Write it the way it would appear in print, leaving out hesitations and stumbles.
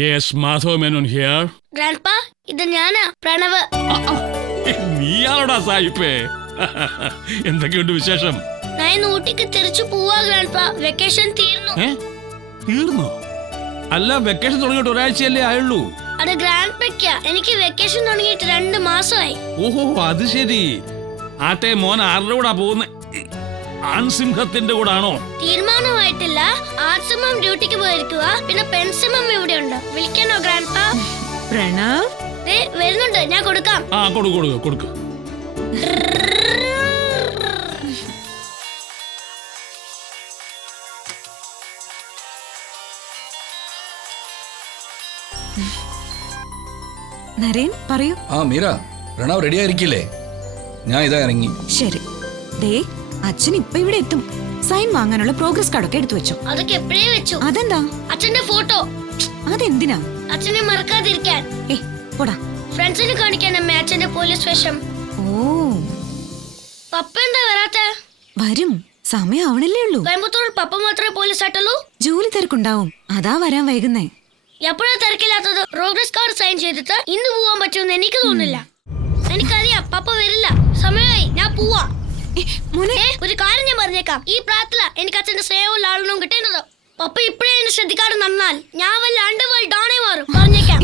Yes Madhav Menon here. Grandpa ഇത് ഞാനാ പ്രണവ്. നീയാണോടാ സായിപ്പേ? എന്തൊക്കെയുണ്ട് വിശേഷം? ഞാൻ ഊട്ടിക്ക് തിരിച്ചു പോവാ ഗ്രാൻഡ്പാ. വെക്കേഷൻ തീർന്നു. തീർന്നോ? അല്ല വെക്കേഷൻ തുടങ്ങിയിട്ട് ഒരാഴ്ചയല്ലേ ആയുള്ളൂ. അത് ഗ്രാൻഡ്പയ്ക്കാ. എനിക്ക് വെക്കേഷൻ തുടങ്ങിയിട്ട് 2 മാസമായി. ഓഹോ അത് ശരി. ആട്ടെ മോൻ ആരുടെ കൂടാ പോകുന്നത്? ആൺസിംഹത്തിന്റെ കൂടെ ആണോ? തീരുമാനമായിട്ടില്ല. ആൺസിംഹം ഡ്യൂട്ടിക്ക് പോയിരിക്കുക. പിന്നെ പെൺസിംഹം ഇവിടെ ഉണ്ട്. വിളിക്കണോ ഗ്രാൻഡ്പാ? പ്രണവ് വരുന്നുണ്ട്, ഞാൻ കൊടുക്കാം. ആ കൊടുക്ക്. നരേൻ പറയൂ. മീര, പ്രണവ് റെഡി ആയിരിക്കില്ലേ? ഞാൻ ഇതാ ഇറങ്ങി. ശരി. ദേ അച്ഛൻ ഇപ്പൊ ഇവിടെ എത്തും. സൈൻ വാങ്ങാനുള്ള പ്രോഗ്രസ് കാർഡൊക്കെ എടുത്തു വെച്ചു. അതൊക്കെ എപ്പോഴേ വെച്ചു. അതെന്താ? അച്ഛന്റെ ഫോട്ടോ. അതെന്തിനാ? അച്ഛനെ മറക്കാതിരിക്കാൻ. പോടാ. ഫ്രണ്ട്സിന് കാണിക്കാൻ അമ്മ അച്ഛന്റെ പോലീസ് വേഷം. ഓ പപ്പ എന്താ വരാത്തെ? വരും, സമയം ആവണല്ലേ ഉള്ളൂ. കോയമ്പത്തൂരിൽ പപ്പ മാത്രമേ പോലീസ് ആയിട്ടുള്ളൂ. ജോലി തിരക്കുണ്ടാവും, അതാ വരാൻ വൈകുന്നേ. എപ്പോഴാ തിരക്കില്ലാത്തത്? പ്രോഗ്രസ് കാർഡ് സൈൻ ചെയ്തിട്ട് ഇന്ന് പോവാൻ പറ്റുമെന്ന് എനിക്ക് തോന്നുന്നില്ല. എനിക്കറിയാം പപ്പ വരില്ല. സമയമായി, ഞാൻ പോവാ. ഒരു കാര്യം ഞാൻ പറഞ്ഞേക്കാം. ഈ പ്രായത്തില എനിക്ക് അച്ഛന്റെ സ്നേഹവും ലാളനവും കിട്ടേണ്ടത്. പപ്പ ഇപ്പഴേ എന്നെ ശ്രദ്ധിക്കാതെ നന്നാൽ ഞാൻ വല്ല അണ്ടർവേൾഡ് ഡോണേ മാറും. പറഞ്ഞേക്കാം.